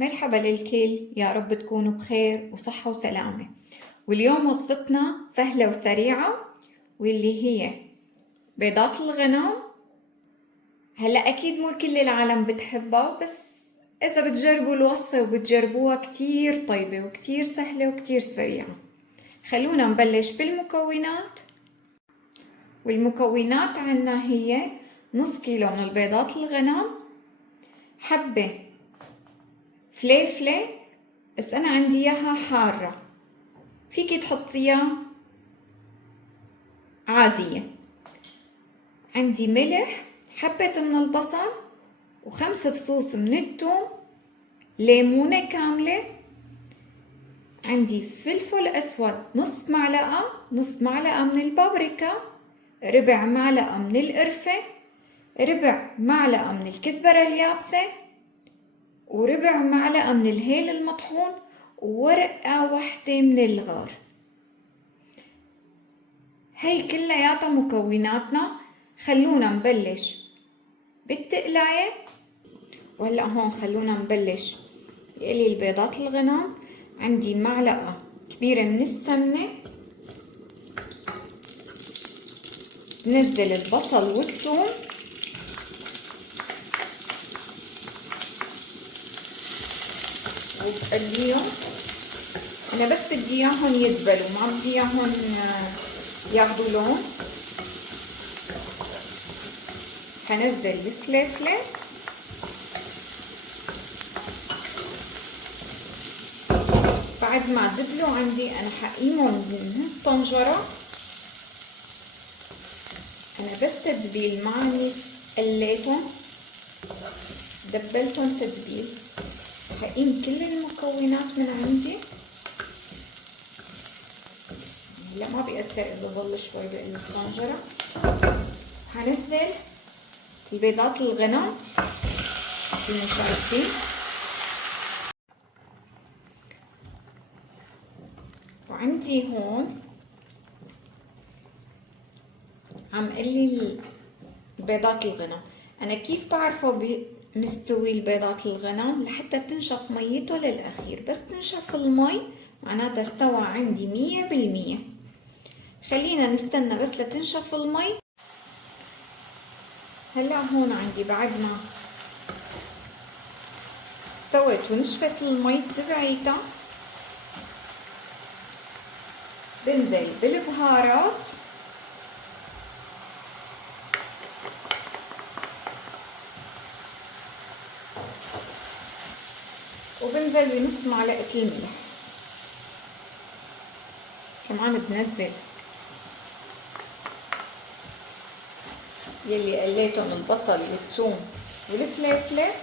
مرحبا للكل، يا رب تكونوا بخير وصحة وسلامة. واليوم وصفتنا سهلة وسريعة واللي هي بيضات الغنم. هلا أكيد مو كل العالم بتحبها، بس إذا بتجربوا الوصفة وبتجربوها كتير طيبة وكتير سهلة وكتير سريعة. خلونا نبلش بالمكونات. والمكونات عنا هي نص كيلو من البيضات الغنم، حبة فليفلة بس أنا عندي إياها حارة، فيكي تحطيها عادية. عندي ملح، حبة من البصل، و5 فصوص من الثوم، ليمونة كاملة. عندي فلفل أسود نص معلقة من البابريكا، ربع معلقة من القرفة، ربع معلقة من الكزبرة اليابسة، وربع معلقة من الهيل المطحون، وورقة واحدة من الغار. هي كلياتها مكوناتنا. خلونا نبلش بالتقلاية. وهلا هون خلونا نبلش بقلي البيضات الغنم. عندي معلقة كبيرة من السمنة، نزل البصل والثوم، وبقليهم. انا بس بدي اياهم يدبلوا، ما بدي اياهم ياخدوا لون. هنزل الفلفلة، بعد ما دبلوا عندي انا حقيمهم من الطنجرة. انا بس تتبيل، ما اني قليتهم، دبلتهم تتبيل. حقيم كل المكونات من عندي. هلا ما بيأثر اذا ضل شوي بقلب الطنجرة. هنزل البيضات الغنم اللي شايفين. وعندي هون عم قلي البيضات الغنم. انا كيف بعرفه مستوي البيضات الغنم؟ لحتى تنشف ميته للاخير. بس تنشف المي معناتها استوى عندي 100%. خلينا نستنى بس لتنشف المي. هلا هون عندي بعد ما استوت ونشفت المي تبعيتها، بنزل بالبهارات. وبنزل بنص معلقة الملح. كمان بنزل يلي قليتهم البصل والثوم والفلفلة.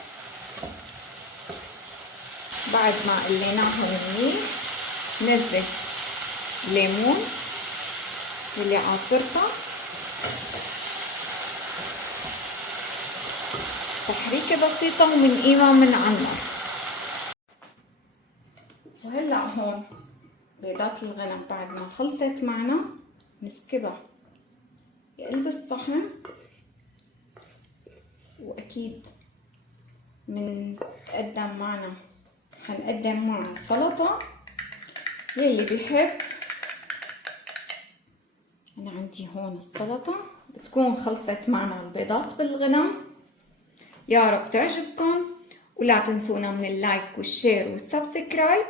بعد ما قليناهم منيح نزل ليمون يلي عصرتها. تحريكة بسيطة ومنقيمها من النار. وهلا هون بيضات الغنم بعد ما خلصت معنا نسكبها بقلب الصحن. واكيد منقدم معنا، حنقدم معنا سلطة يلي بيحب. انا عندي هون السلطة بتكون خلصت معنا البيضات بالغنم. يا رب تعجبكم، ولا تنسونا من اللايك والشير والسبسكرايب.